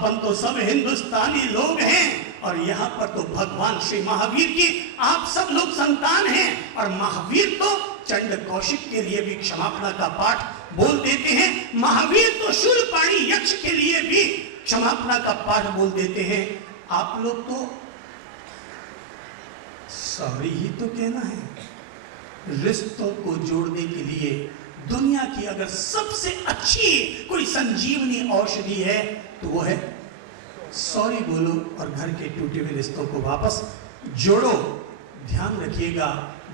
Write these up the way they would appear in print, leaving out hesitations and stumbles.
अपन तो सब हिंदुस्तानी लोग हैं और यहाँ पर तो भगवान श्री महावीर की आप सब लोग संतान हैं। और महावीर तो चंड कौशिक के लिए भी क्षमापना का पाठ बोल देते हैं। महावीर तो शूलपाणी यक्ष के लिए भी क्षमापना का पाठ बोल देते हैं। आप लोग तो सॉरी ही तो कहना है। रिश्तों को जोड़ने के लिए दुनिया की अगर सबसे अच्छी कोई संजीवनी औषधि है तो वो है सॉरी बोलो और घर के टूटे हुए रिश्तों को वापस जोड़ो। ध्यान रखिएगा,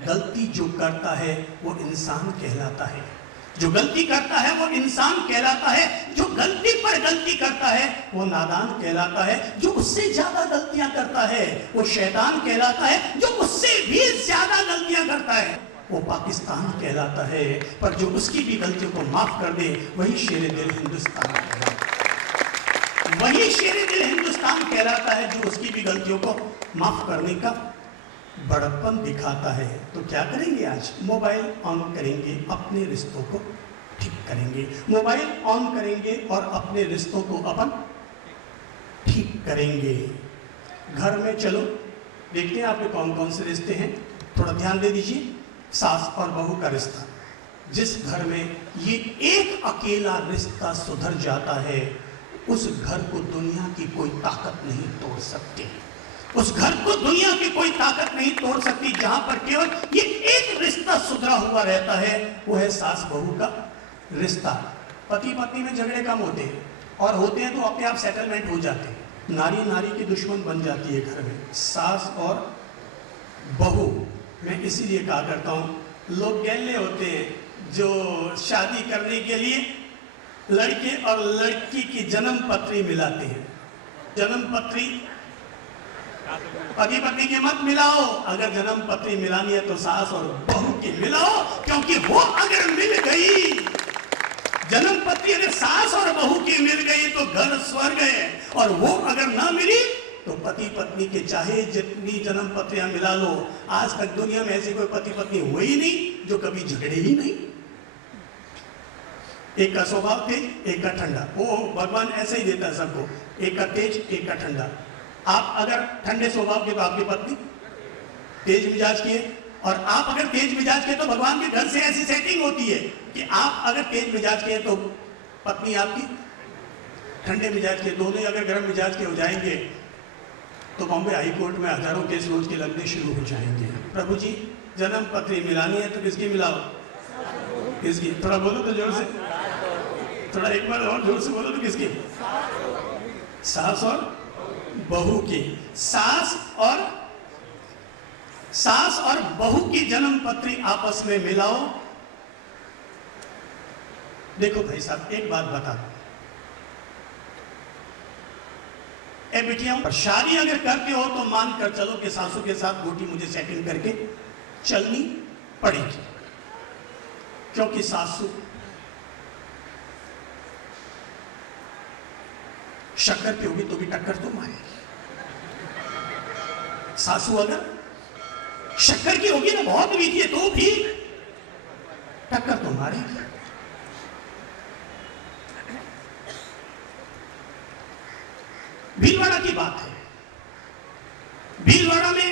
गलती जो करता है वो इंसान कहलाता है। जो गलती करता है वो इंसान कहलाता है। जो गलती पर गलती करता है वो नादान कहलाता है। जो उससे ज्यादा गलतियां करता है वो शैतान कहलाता है। जो उससे भी ज्यादा गलतियां करता है वो पाकिस्तान कहलाता है। पर जो उसकी भी गलतियों को माफ कर दे वही शेर दिल हिंदुस्तान कहलाता है। वही शेर दिल हिंदुस्तान कहलाता है जो उसकी भी गलतियों को माफ करने का बड़प्पन दिखाता है। तो क्या करेंगे आज? मोबाइल ऑन करेंगे, अपने रिश्तों को ठीक करेंगे। मोबाइल ऑन करेंगे और अपने रिश्तों को अपन ठीक करेंगे। घर में चलो देखते हैं आपके कौन कौन से रिश्ते हैं। थोड़ा ध्यान दे दीजिए। सास और बहू का रिश्ता, जिस घर में ये एक अकेला रिश्ता सुधर जाता है उस घर को दुनिया की कोई ताकत नहीं तोड़ सकती। उस घर को दुनिया की कोई ताकत नहीं तोड़ सकती। जहां पर केवल ये एक रिश्ता सुधरा हुआ रहता है वो है सास बहू का रिश्ता। पति पत्नी में झगड़े कम होते हैं और होते हैं तो अपने आप सेटलमेंट हो जाते हैं। नारी नारी की दुश्मन बन जाती है घर में। सास और बहू, मैं इसीलिए कहा करता हूँ लोग गैले होते हैं जो शादी करने के लिए लड़के और लड़की की जन्म पत्री मिलाते हैं। जन्म पत्री पति पत्नी की मत मिलाओ। अगर जन्म पत्री मिलानी है तो सास और बहू की मिलाओ, क्योंकि वो अगर मिल गई, जन्म पत्री अगर सास और बहू की मिल गई तो घर स्वर्ग है। और वो अगर ना मिली तो पति पत्नी के चाहे जितनी जन्म पत्रियां मिला लो, आज तक दुनिया में ऐसी कोई पति पत्नी हुई ही नहीं जो कभी झगड़े ही नहीं। एक का स्वभाव तेज, एक का ठंडा। वो भगवान ऐसे ही देता है सबको, एक का तेज एक का ठंडा। आप अगर ठंडे स्वभाव के तो आपकी पत्नी तेज मिजाज की है, और आप अगर तेज मिजाज के तो भगवान के घर से ऐसी सेटिंग होती है कि आप अगर तेज मिजाज के तो पत्नी आपकी ठंडे मिजाज के। दोनों अगर गर्म मिजाज के हो जाएंगे तो बॉम्बे हाई कोर्ट में हजारों केस रोज के लगने शुरू हो जाएंगे। प्रभु जी जन्म पत्री मिलानी है तो किसकी मिलाओ? किसकी? थोड़ा बोलो तो जोर से, थोड़ा एक बार और जोर से बोलो तो किसकी? सास और बहू की। सास और बहू की जन्म पत्री आपस में मिलाओ। देखो भाई साहब एक बात बता दो, ए बिटिया, शादी अगर करते हो तो मान कर चलो कि सासू के साथ गोटी मुझे सेटिंग करके चलनी पड़ेगी, क्योंकि सासू शक्कर की होगी तो भी टक्कर तो मारेगी। सासू अगर शक्कर की होगी ना, बहुत मीठी है, तो भी टक्कर तो मारेगी। भीलवाड़ा की बात है। भीलवाड़ा में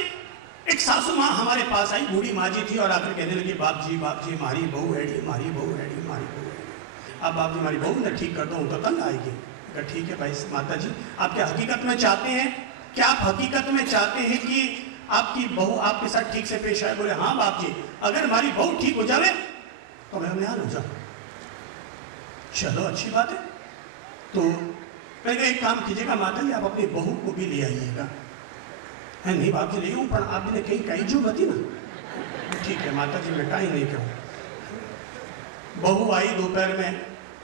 एक सासू माँ हमारे पास आई, बूढ़ी माँ जी थी, और आकर कहने लगी बाप जी मारी बहू हैडी, मारी बहू हैडी, मारी बहू हैडी। अब बाप जी हमारी बहू ना ठीक कर दो तो तंग आएगी। ठीक है भाई माता जी, आप क्या हकीकत में चाहते हैं, क्या आप हकीकत में चाहते हैं कि आपकी बहू आपके साथ ठीक से पेश आए? बोले हाँ बाप जी, अगर हमारी बहू ठीक हो जाए तो मैं निहाल हो जाऊँ। चलो अच्छी बात है। तो पहले एक काम कीजिएगा माता जी, आप अपनी बहू को भी ले आइएगा। है नहीं बाप जी ले आऊँ, पर आप ने कहीं कहीं जो मती ना। ठीक है माता जी, मैं कहीं नहीं कहूँ। बहू आई दोपहर में,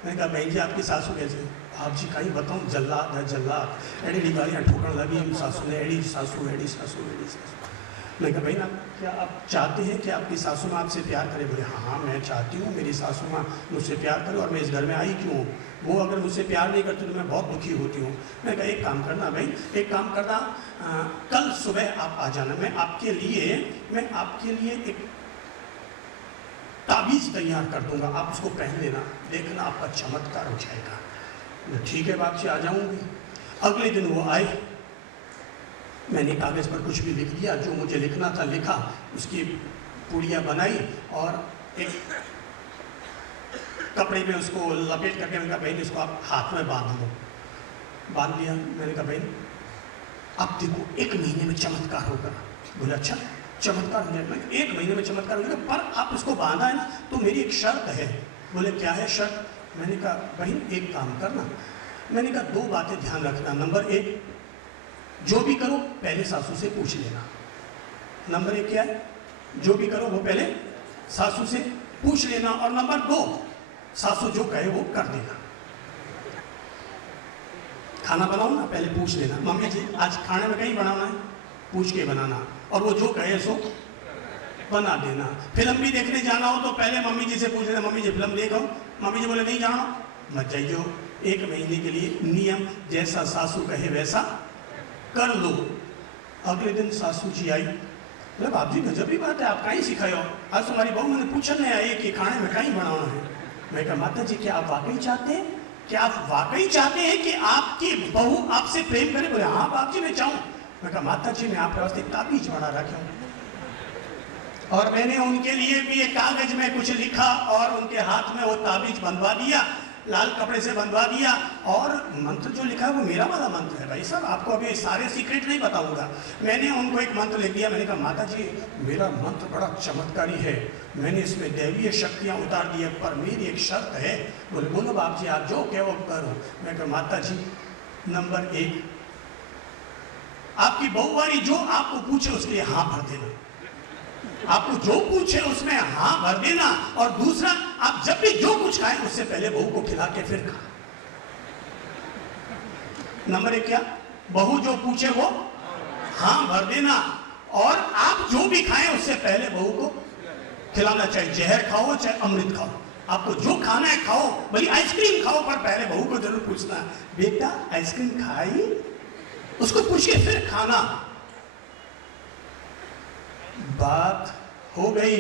मैंने कहा बहन जी आपकी सासू कैसे? आप जी कहीं बताऊँ, जल्लाद है जल्लाद, एड़ी गालियाँ ठोकने लगी सासू ने, एड़ी सासू एड़ी सासू एड़ी सासू। मैं कहा बहन आप क्या आप चाहते हैं कि आपकी सासू माँ आपसे प्यार करे? बोले हाँ मैं चाहती हूँ मेरी सासू माँ मुझसे प्यार करे, और मैं इस घर में आई क्यों? वो अगर मुझसे प्यार नहीं करती तो मैं बहुत दुखी होती हूँ। मैं कहा एक काम करना भाई, एक काम करना, कल सुबह आप आ जाना, मैं आपके लिए एक ताबीज़ तैयार कर दूंगा, आप उसको पहन लेना, देखना आपका चमत्कार हो जाएगा। ठीक है बाप जी आ जाऊंगी। अगले दिन वो आए, मैंने कागज़ पर कुछ भी लिख दिया, जो मुझे लिखना था लिखा, उसकी पूड़ियाँ बनाई और एक कपड़े में उसको लपेट करके मैंने कहा बहन इसको आप हाथ में बांध लो। बांध लिया। मैंने कहा बहन अब देखो 1 महीने में चमत्कार होगा। बोले अच्छा चमत्कार हो जाएगा? 1 महीने में चमत्कार हो जाएगा, पर आप इसको बांधा है ना तो मेरी एक शर्त है। बोले क्या है शर्त? मैंने कहा बहन एक काम करना, मैंने कहा 2 बातें ध्यान रखना। नंबर 1, जो भी करो पहले सासू से पूछ लेना। नंबर 1 क्या है? जो भी करो वो पहले सासू से पूछ लेना। और नंबर 2, सासू जो कहे वो कर देना। खाना बनाओ ना पहले पूछ लेना, मम्मी जी आज खाने में कहीं बनाना है, पूछ के बनाना, और वो जो कहे सो बना देना। फिल्म भी देखने जाना हो तो पहले मम्मी जी से पूछ लेना, मम्मी जी फिल्म देखो। मम्मी जी बोले नहीं जाना, मत जाइयो। 1 महीने के लिए नियम, जैसा सासू कहे वैसा कर लो। अगले दिन सासू जी आई, बोले बाप जी गजब ही बात है, आप कहीं सिखाए हो? आज तुम्हारी बहू मैंने पूछने आई कि खाने में कहीं बनाना है। मैं कहा माता जी क्या आप वाकई चाहते हैं? क्या आप वाकई चाहते हैं कि आपकी बहू आपसे प्रेम करे? बोले हाँ बाप जी मैं चाहूँ। मैं कहा माता जी मैं आपके वास्ते ताबीज बना रखा हूँ। और मैंने उनके लिए भी एक कागज में कुछ लिखा और उनके हाथ में वो ताबीज बंधवा दिया, लाल कपड़े से बंधवा दिया। और मंत्र जो लिखा है वो मेरा वाला मंत्र है भाई साहब, आपको अभी सारे सीक्रेट नहीं बताऊंगा। मैंने उनको एक मंत्र लिख दिया। मैंने कहा माता जी मेरा मंत्र बड़ा चमत्कारी है, मैंने इसमें दैवीय शक्तियाँ उतार दी है, पर मेरी एक शर्त है। बोले बोलो बाप जी आप जो कहो करो। मैं कहा माता जी नंबर 1, आपकी बहुवारी जो आपको पूछे उसके लिए हाँ भर देना, आपको जो पूछे उसमें हाँ भर देना। और दूसरा, आप जब भी जो कुछ खाएं उससे पहले बहू को खिला के फिर खा। नंबर 1 क्या? बहू जो पूछे वो हाँ भर देना, और आप जो भी खाएं उससे पहले बहू को खिलाना। चाहे जहर खाओ चाहे अमृत खाओ, आपको जो खाना है खाओ, भले आइसक्रीम खाओ, पर पहले बहू को जरूर पूछना है बेटा आइसक्रीम खाई, उसको पूछिए फिर खाना। बात हो गई।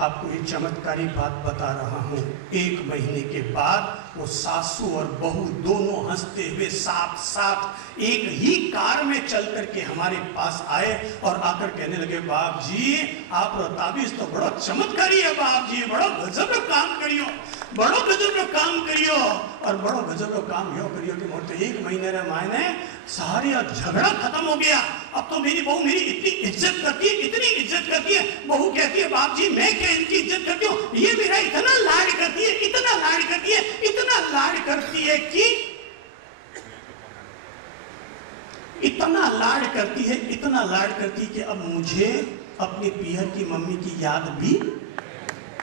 आपको एक चमत्कारी बात बता रहा हूं। 1 महीने के बाद वो सासू और बहू दोनों हंसते हुए साथ साथ एक ही कार में चल करके हमारे पास आए और आकर कहने लगे बाप जी आप ताबीज तो बड़ा चमत्कारी है बाप जी, बड़ा गजब का काम करियो, बड़ो गजब का काम करियो। और बड़ो गजब का काम यो करियो कि मोटे 1 महीने रे मायने सारी झगड़ा खत्म हो गया। अब तो मेरी बहू मेरी इतनी इज्जत करती है, इतनी इज्जत करती है। बहू कहती है बाप जी मैं क्या इनकी इज्जत करती हूँ, ये मेरा इतना लाड करती है, इतना लाड करती है, इतना लाड करती है कि इतना लाड करती है, इतना लाड करती है कि अब मुझे अपने पीहर की मम्मी की याद भी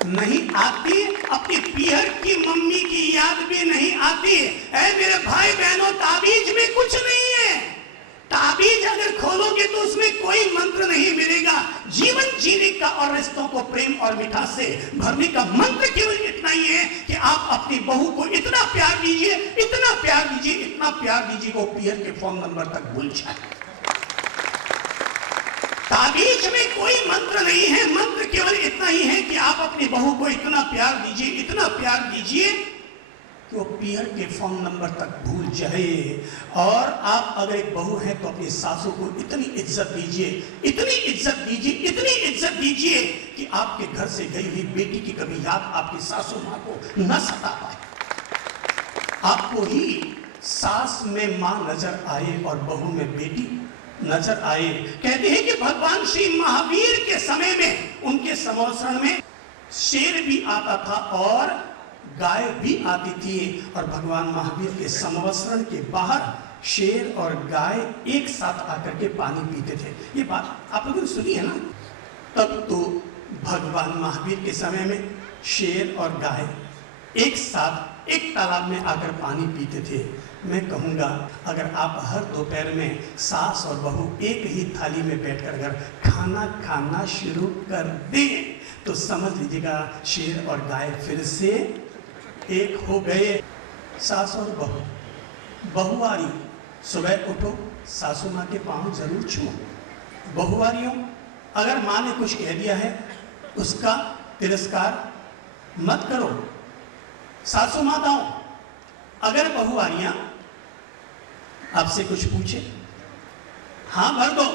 नहीं आती, अपनी पीहर की मम्मी की याद भी नहीं आती। ऐ मेरे भाई बहनों ताबीज में कुछ नहीं है। ताबीज अगर खोलोगे तो उसमें कोई मंत्र नहीं मिलेगा। जीवन जीने का और रिश्तों को प्रेम और मिठास से भरने का मंत्र केवल इतना ही है कि आप अपनी बहू को इतना प्यार दीजिए, इतना प्यार दीजिए, इतना प्यार दीजिए वो पीहर के फोन नंबर तक भूल जाए। ताबीज में कोई मंत्र नहीं है, मंत्र केवल इतना ही है कि आप अपनी बहू को इतना प्यार दीजिए, इतना प्यार दीजिए कि वो पीहर के फोन नंबर तक भूल जाए। और आप अगर एक बहू है तो अपनी सासू को इतनी इज्जत दीजिए, इतनी इज्जत दीजिए, इतनी इज्जत दीजिए कि आपके घर से गई हुई बेटी की कभी याद आपकी सासू माँ को न सता पाए। आपको ही सास में माँ नजर आए और बहू में बेटी नजर आए। कहते हैं कि भगवान श्री महावीर के समय में उनके संवत्सरण में शेर भी आता था और गाय भी आती थी, और भगवान महावीर के संवत्सरण के बाहर शेर और गाय एक साथ आकर के पानी पीते थे। ये बात आप लोगों ने सुनी है ना? तब तो भगवान महावीर के समय में शेर और गाय एक साथ एक तालाब में आकर पानी पीते थे। मैं कहूँगा अगर आप हर दोपहर में सास और बहू एक ही थाली में बैठकर अगर खाना खाना शुरू कर दें तो समझ लीजिएगा शेर और गाय फिर से एक हो गए। सास और बहू, बहुवारी सुबह उठो सासू माँ के पाँव जरूर छुओ। बहुवारियों अगर माँ ने कुछ कह दिया है उसका तिरस्कार मत करो। सासू माताओं अगर बहुवारियां आपसे कुछ पूछे, हाँ भर दो,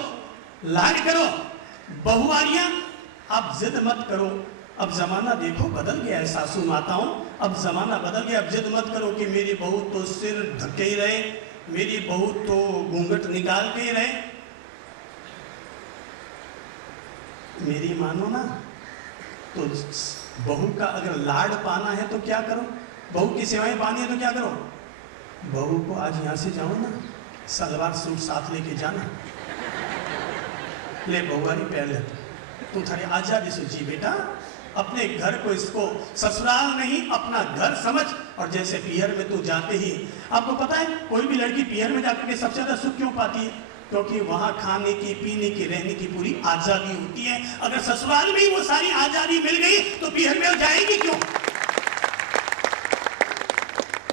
लाड करो। बहुआरियां, आप जिद मत करो। अब जमाना देखो बदल गया है सासू माताओं, अब जमाना बदल गया। अब जिद मत करो कि मेरी बहू तो सिर ढके ही रहे, मेरी बहू तो घूंघट निकाल के ही रहे। मेरी मानो ना, तो बहू का अगर लाड पाना है तो क्या करो, बहू की सेवाएं पानी है तो क्या करो, बहू को आज यहां से जाओ ना, सलवार सूट साथ लेके जाना, ले बहुआरी पहले तू थारी आजादी से जी बेटा, अपने घर को इसको ससुराल नहीं अपना घर समझ। और जैसे पियर में तू जाते ही, आपको पता है कोई भी लड़की पियर में जाकर के सबसे ज्यादा सुख क्यों पाती है? क्योंकि वहां खाने की, पीने की, रहने की पूरी आजादी होती है। अगर ससुराल में ही वो सारी आजादी मिल गई तो पियर में जाएगी क्यों?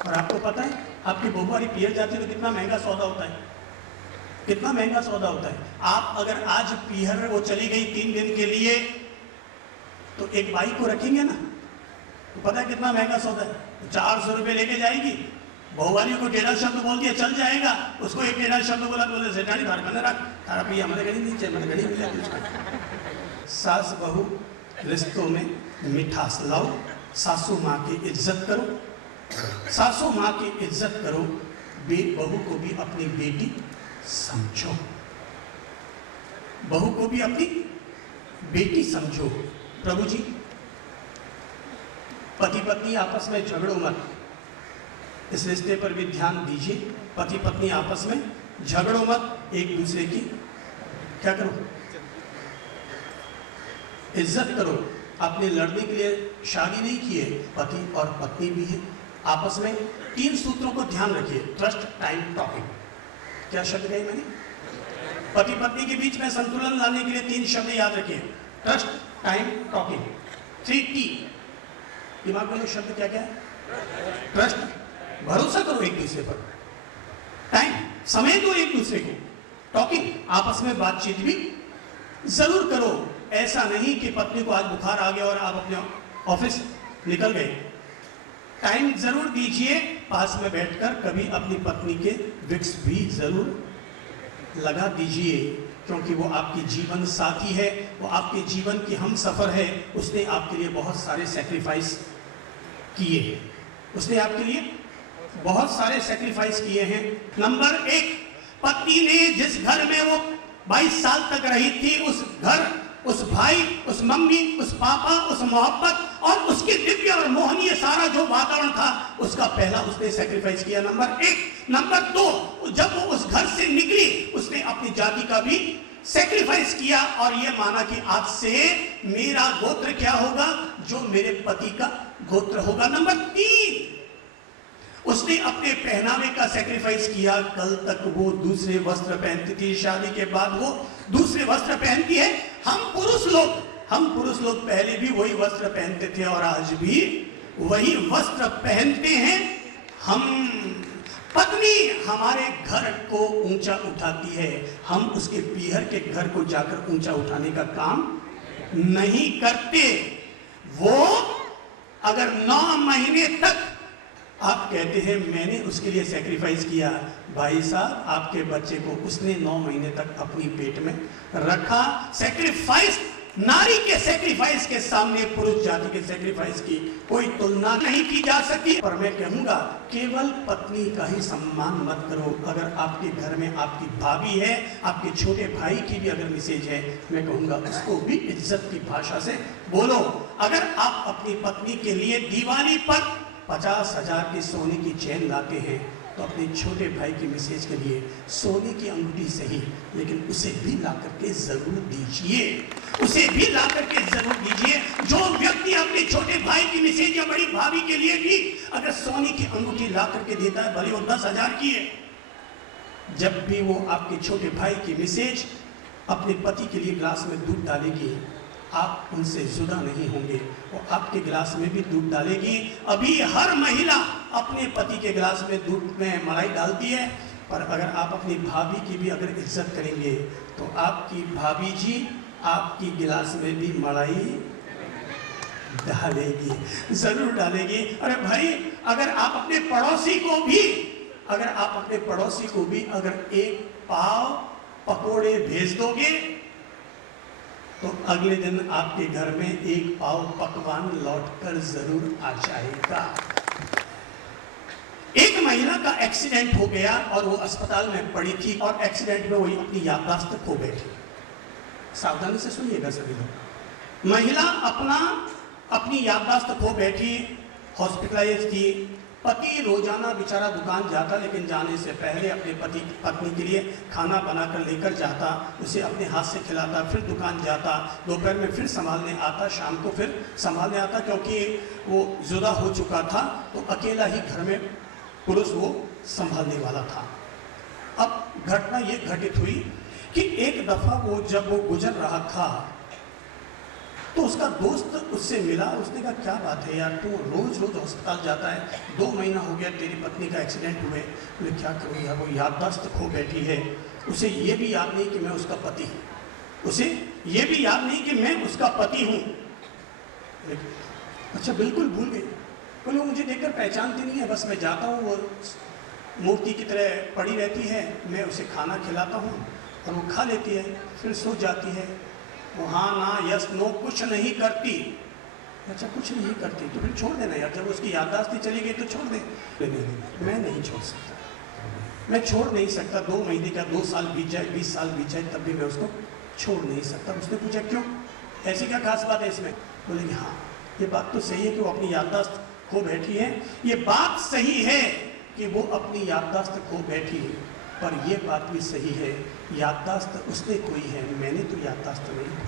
और आपको पता है आपकी बहुआरी पियर जाती है तो कितना महंगा सौदा होता है, कितना महंगा सौदा होता है। आप अगर आज पीहर वो चली गई 3 दिन के लिए तो एक बाई को रखेंगे ना, तो पता है कितना महंगा सौदा है, 400 रुपए लेके जाएगी। बहुवाली को टेढ़ा शब्द बोल दिया चल जाएगा, उसको एक टेढ़ा शब्द बोला तो बोले सेठानी धार खाने रख, तारा पिया हमारे गड़ी नीचे, हमारे गड़ी मिला। सास बहू रिश्तों में मिठास लाओ, सासू माँ की इज्जत करो, सासू माँ की इज्जत करो, बहू को भी अपनी बेटी समझो, बहू को भी अपनी बेटी समझो। प्रभु जी, पति पत्नी आपस में झगड़ो मत, इस रिश्ते पर भी ध्यान दीजिए। पति पत्नी आपस में झगड़ो मत, एक दूसरे की क्या करो, इज्जत करो। आपने लड़ने के लिए शादी नहीं की है, पति और पत्नी भी है, आपस में 3 सूत्रों को ध्यान रखिए। Trust, time, talking. क्या शब्द कहे मैंने? पति पत्नी के बीच में संतुलन लाने के लिए 3 शब्द याद रखिए, ट्रस्ट, टाइम, टॉकिंग। 3T। दिमाग में शब्द क्या क्या है? ट्रस्ट, भरोसा करो एक दूसरे पर, टाइम, समय दो एक दूसरे को, टॉकिंग, आपस में बातचीत भी जरूर करो। ऐसा नहीं कि पत्नी को आज बुखार आ गया और आप अपने ऑफिस निकल गए। टाइम जरूर दीजिए, पास में बैठकर कभी अपनी पत्नी के विक्स भी जरूर लगा दीजिए, क्योंकि वो आपकी जीवन साथी है, वो आपके जीवन की हम सफर है। उसने आपके लिए बहुत सारे सैक्रिफाइस किए हैं, उसने आपके लिए बहुत सारे सैक्रिफाइस किए हैं। नंबर 1, पत्नी ने जिस घर में वो 22 साल तक रही थी, उस घर, उस भाई, उस मम्मी, उस पापा, उस मोहब्बत और उसके दिव्य और मोहनीय सारा जो वातावरण था, उसका पहला उसने सैक्रिफाइस किया। नंबर 1। नंबर 2, जब वो उस घर से निकली, उसने अपनी जाति का भी सैक्रिफाइस किया और ये माना कि आज से मेरा गोत्र क्या होगा, जो मेरे पति का गोत्र होगा। नंबर 3, उसने अपने पहनावे का सैक्रिफाइस किया। कल तक वो दूसरे वस्त्र पहनती थी, शादी के बाद वो दूसरे वस्त्र पहनती है। हम पुरुष लोग पहले भी वही वस्त्र पहनते थे और आज भी वही वस्त्र पहनते हैं। हम, पत्नी हमारे घर को ऊंचा उठाती है, हम उसके पीहर के घर को जाकर ऊंचा उठाने का काम नहीं करते। वो अगर 9 महीने तक आप कहते हैं मैंने उसके लिए सैक्रिफाइस किया, भाई साहब आपके बच्चे को उसने 9 महीने तक अपनी पेट में रखा। सैक्रिफाइस, नारी के सैक्रिफाइस के सामने पुरुष जाति के सैक्रिफाइस की कोई तुलना नहीं की जा सकती। पर मैं कहूंगा केवल पत्नी का ही सम्मान मत करो। अगर आपके घर में आपकी भाभी है, आपके छोटे भाई की भी अगर मिसेज है, मैं कहूंगा उसको भी इज्जत की भाषा से बोलो। अगर आप अपनी पत्नी के लिए दिवाली पर 50,000 की सोने की चेन लाते हैं, तो अपने छोटे भाई की मिसेज के लिए सोने की अंगूठी सही, लेकिन उसे भी ला करके जरूर दीजिए, उसे भी ला करके जरूर दीजिए। जो व्यक्ति अपने छोटे भाई की मिसेज या बड़ी भाभी के लिए भी अगर सोने की अंगूठी ला करके देता है, भले वो 10,000 की है, जब भी वो आपके छोटे भाई की मिसेज अपने पति के लिए गिलास में दूध डालेगी, आप उनसे जुदा नहीं होंगे, वो आपके गिलास में भी दूध डालेगी। अभी हर महिला अपने पति के गिलास में दूध में मलाई डालती है, पर अगर आप अपनी भाभी की भी अगर इज्जत करेंगे तो आपकी भाभी जी आपकी गिलास में भी मलाई डालेगी, जरूर डालेगी। अरे भाई, अगर आप अपने पड़ोसी को भी अगर आप अपने पड़ोसी को भी अगर एक पाव पकोड़े भेज दोगे तो अगले दिन आपके घर में एक पाव पकवान लौटकर जरूर आ जाएगा। एक महिला का एक्सीडेंट हो गया और वो अस्पताल में पड़ी थी और एक्सीडेंट में वही अपनी याददाश्त खो बैठी। सावधानी से सुनिएगा सभी लोग। महिला अपनी याददाश्त खो बैठी, हॉस्पिटलाइज थी। पति रोजाना बेचारा दुकान जाता, लेकिन जाने से पहले अपने पत्नी के लिए खाना बनाकर लेकर जाता, उसे अपने हाथ से खिलाता, फिर दुकान जाता, दोपहर में फिर संभालने आता, शाम को फिर संभालने आता, क्योंकि वो जुदा हो चुका था तो अकेला ही घर में पुरुष वो संभालने वाला था। अब घटना ये घटित हुई कि एक दफा जब वो गुजर रहा था तो उसका दोस्त उससे मिला। उसने कहा, क्या बात है यार, तू रोज रोज अस्पताल जाता है, 2 महीना हो गया तेरी पत्नी का एक्सीडेंट हुए। बोले, क्या करूँ यार, वो याददाश्त खो बैठी है, उसे ये भी याद नहीं कि मैं उसका पति हूँ, उसे ये भी याद नहीं कि मैं उसका पति हूँ। अच्छा, बिल्कुल भूल गई। बोले, मुझे देखकर पहचानती नहीं है, बस मैं जाता हूँ, वो मूर्ति की तरह पड़ी रहती है, मैं उसे खाना खिलाता हूँ और वो खा लेती है, फिर सो जाती है। वो हाँ ना यस नो कुछ नहीं करती। अच्छा, कुछ नहीं करती तो फिर छोड़ देना यार, जब उसकी याददाश्त ही चली गई तो छोड़ दे। नहीं, मैं नहीं छोड़ सकता, मैं छोड़ नहीं सकता। 2 महीने का 2 साल बीत जाए, 20 साल बीत जाए, तब भी मैं उसको छोड़ नहीं सकता। उसने पूछा, क्यों, ऐसी क्या खास बात है इसमें? बोले, हाँ ये बात तो सही है कि वो अपनी याददाश्त खो बैठी है, ये बात सही है कि वो अपनी याददाश्त खो बैठी है, पर ये बात भी सही है, याददाश्त उसने खोई है, मैंने तो याददाश्त नहीं खोई।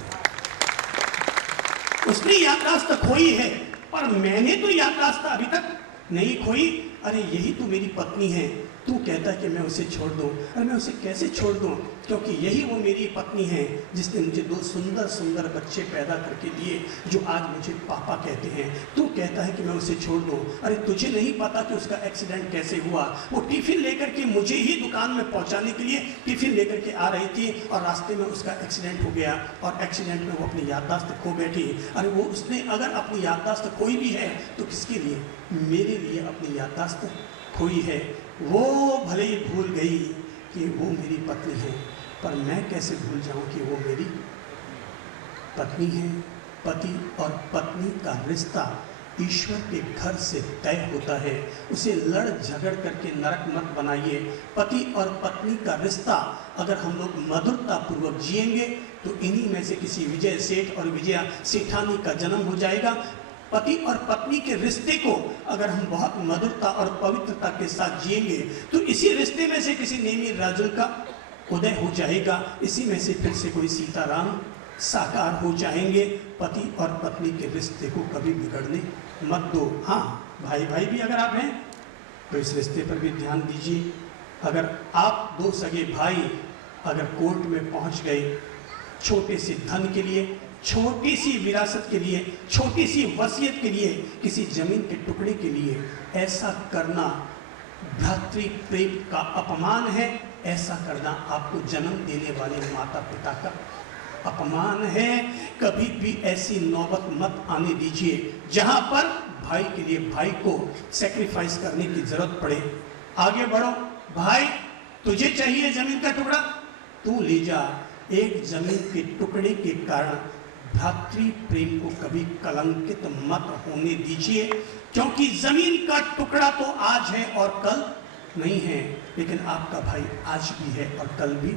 उसने याददाश्त खोई है पर मैंने तो याददाश्त अभी तक नहीं खोई। अरे यही तो मेरी पत्नी है, तू कहता है कि मैं उसे छोड़ दूं। अरे मैं उसे कैसे छोड़ दूं, क्योंकि यही वो मेरी पत्नी है जिसने मुझे 2 सुंदर सुंदर बच्चे पैदा करके दिए, जो आज मुझे पापा कहते हैं। तू कहता है कि मैं उसे छोड़ दूं। अरे तुझे नहीं पता कि उसका एक्सीडेंट कैसे हुआ। वो टिफिन लेकर के मुझे ही दुकान में पहुंचाने के लिए टिफिन लेकर के आ रही थी और रास्ते में उसका एक्सीडेंट हो गया और एक्सीडेंट में वो अपनी याददाश्त खो बैठी। अरे वो उसने अगर अपनी याददाश्त खोई भी है तो किसके लिए? मेरे लिए अपनी याददाश्त खोई है। वो भले ही भूल गई कि वो मेरी पत्नी है, पर मैं कैसे भूल जाऊं कि वो मेरी पत्नी है। पति और पत्नी का रिश्ता ईश्वर के घर से तय होता है, उसे लड़ झगड़ करके नरक मत बनाइए। पति और पत्नी का रिश्ता अगर हम लोग मधुरता पूर्वक जिएंगे तो इन्हीं में से किसी विजय सेठ और विजया सेठानी का जन्म हो जाएगा। पति और पत्नी के रिश्ते को अगर हम बहुत मधुरता और पवित्रता के साथ जिएंगे तो इसी रिश्ते में से किसी नेमी राजुल का उदय हो जाएगा। इसी में से फिर से कोई सीताराम साकार हो जाएंगे। पति और पत्नी के रिश्ते को कभी बिगड़ने मत दो। हाँ, भाई भाई भी अगर आप हैं तो इस रिश्ते पर भी ध्यान दीजिए। अगर आप 2 सगे भाई अगर कोर्ट में पहुंच गए छोटे से धन के लिए, छोटी सी विरासत के लिए, छोटी सी वसीयत के लिए, किसी जमीन के टुकड़े के लिए, ऐसा करना भ्रातृ प्रेम का अपमान है। ऐसा करना आपको जन्म देने वाले माता पिता का अपमान है। कभी भी ऐसी नौबत मत आने दीजिए जहां पर भाई के लिए भाई को सैक्रिफाइस करने की जरूरत पड़े। आगे बढ़ो भाई, तुझे चाहिए जमीन का टुकड़ा, तू ले जा। एक जमीन के टुकड़े के कारण भ्रातृ प्रेम को कभी कलंकित मत होने दीजिए, क्योंकि जमीन का टुकड़ा तो आज है और कल नहीं है, लेकिन आपका भाई आज भी है और कल भी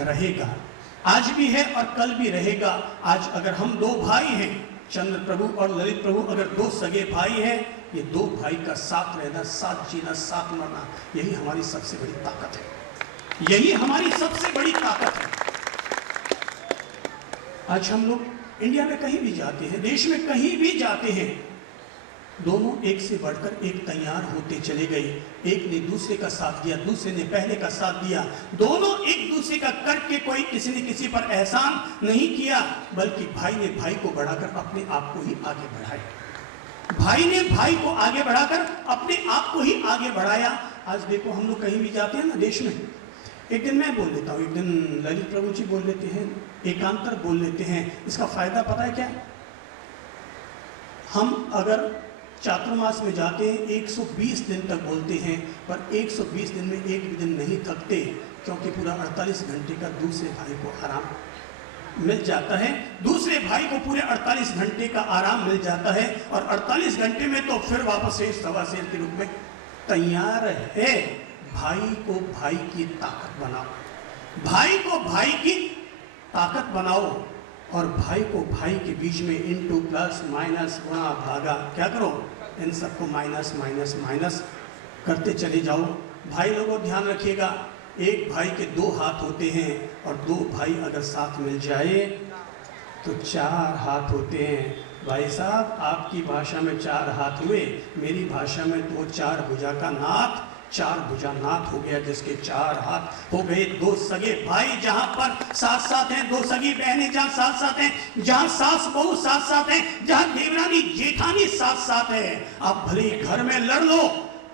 रहेगा। आज भी है और कल भी रहेगा। आज अगर हम 2 भाई हैं, चंद्र प्रभु और ललित प्रभु अगर 2 सगे भाई हैं, ये 2 भाई का साथ रहना, साथ जीना, साथ मरना, यही हमारी सबसे बड़ी ताकत है। यही हमारी सबसे बड़ी ताकत है। आज हम लोग इंडिया में कहीं भी जाते हैं, देश में कहीं भी जाते हैं, दोनों एक से बढ़कर एक तैयार होते चले गए। एक ने दूसरे का साथ दिया, दूसरे ने पहले का साथ दिया। दोनों एक दूसरे का करके कोई किसी ने किसी पर एहसान नहीं किया, बल्कि भाई ने भाई को बढ़ाकर अपने आप को ही आगे बढ़ाया। भाई ने भाई को आगे बढ़ाकर अपने आप को ही आगे बढ़ाया। आज देखो हम लोग कहीं भी जाते हैं ना देश में, एक दिन मैं बोल लेता हूँ, एक दिन ललित प्रभु जी बोल लेते हैं, एकांतर बोल लेते हैं। इसका फायदा पता है क्या? हम अगर चातुर्मास में जाते हैं 120 दिन तक बोलते हैं, पर 120 दिन में एक भी दिन नहीं थकते, क्योंकि पूरा 48 घंटे का दूसरे भाई को आराम मिल जाता है। दूसरे भाई को पूरे 48 घंटे का आराम मिल जाता है, और 48 घंटे में तो फिर वापस से सवा शेर के रूप में तैयार है। भाई को भाई की ताकत बनाओ, भाई को भाई की ताकत बनाओ, और भाई को भाई के बीच में इंटू प्लस माइनस गुणा भागा क्या करो, इन सबको माइनस माइनस माइनस करते चले जाओ। भाई लोगों ध्यान रखिएगा, एक भाई के 2 हाथ होते हैं, और 2 भाई अगर साथ मिल जाए तो 4 हाथ होते हैं। भाई साहब, आपकी भाषा में 4 हाथ हुए, मेरी भाषा में तो 4 भुजा का नाथ, 4 भुजा नाथ हो गया, जिसके 4 हाथ हो गए। 2 सगे भाई जहां पर साथ साथ हैं, 2 सगी बहनें जहां साथ साथ हैं, जहां सास बहू साथ साथ हैं, जहां देवरानी जेठानी साथ साथ है। आप भले ही घर में लड़ लो,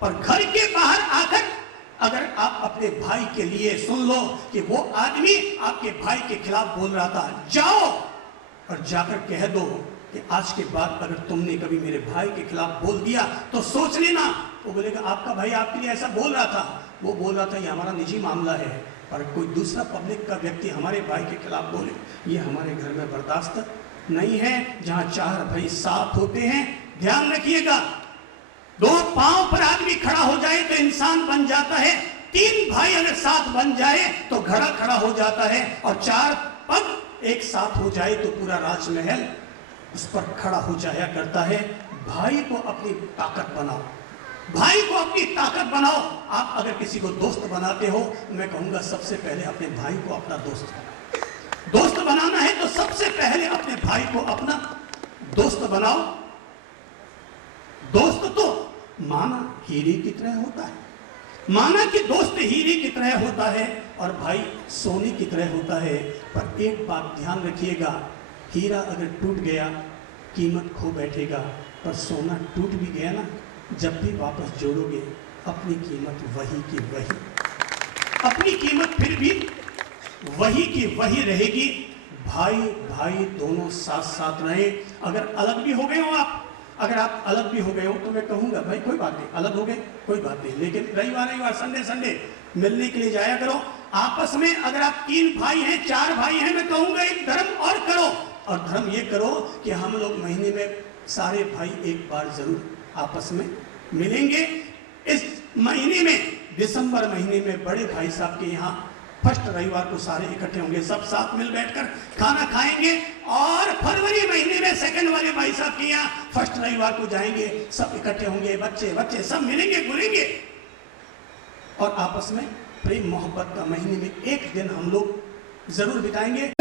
पर घर के बाहर आकर अगर आप अपने भाई के लिए सुन लो कि वो आदमी आपके भाई के खिलाफ बोल रहा था, जाओ और जाकर कह दो कि आज के बाद अगर तुमने कभी मेरे भाई के खिलाफ बोल दिया तो सोच लेना। वो बोलेगा आपका भाई आपके लिए ऐसा बोल रहा था, वो बोल रहा था ये हमारा निजी मामला है, पर कोई दूसरा पब्लिक का व्यक्ति हमारे भाई के खिलाफ बोले, ये हमारे घर में बर्दाश्त नहीं है। जहां 4 भाई साथ होते हैं, ध्यान रखिएगा, 2 पांव पर आदमी खड़ा हो जाए तो इंसान बन जाता है, 3 भाई अगर साथ बन जाए तो घड़ा खड़ा हो जाता है, और 4 पग एक साथ हो जाए तो पूरा राजमहल उस पर खड़ा हो जाया करता है। भाई को अपनी ताकत बनाओ, भाई को अपनी ताकत बनाओ। आप अगर किसी को दोस्त बनाते हो, मैं कहूंगा सबसे पहले अपने भाई को अपना दोस्त बनाओ। दोस्त बनाना है तो सबसे पहले अपने भाई को अपना दोस्त बनाओ। दोस्त तो माना हीरे की तरह होता है, माना कि दोस्त हीरे की तरह होता है और भाई सोने की तरह होता है। पर एक बात ध्यान रखिएगा, हीरा अगर टूट गया कीमत खो बैठेगा, पर सोना टूट भी गया ना, जब भी वापस जोड़ोगे अपनी कीमत वही की वही, अपनी कीमत फिर भी वही की वही रहेगी। भाई भाई दोनों साथ साथ रहे। अगर अलग भी हो गए हो आप, अगर आप अलग भी हो गए हो तो मैं कहूंगा भाई कोई बात नहीं, अलग हो गए कोई बात नहीं, लेकिन रविवार संडे संडे मिलने के लिए जाया करो आपस में। अगर आप 3 भाई हैं 4 भाई हैं, मैं कहूंगा एक धर्म और करो, और धर्म ये करो कि हम लोग महीने में सारे भाई एक बार जरूर आपस में मिलेंगे। इस महीने में, दिसंबर महीने में बड़े भाई साहब के यहाँ फर्स्ट रविवार को सारे इकट्ठे होंगे, सब साथ मिल बैठकर खाना खाएंगे, और फरवरी महीने में सेकंड वाले भाई साहब के यहाँ फर्स्ट रविवार को जाएंगे, सब इकट्ठे होंगे, बच्चे बच्चे सब मिलेंगे घुलेंगे, और आपस में प्रेम मोहब्बत का महीने में एक दिन हम लोग जरूर बिताएंगे।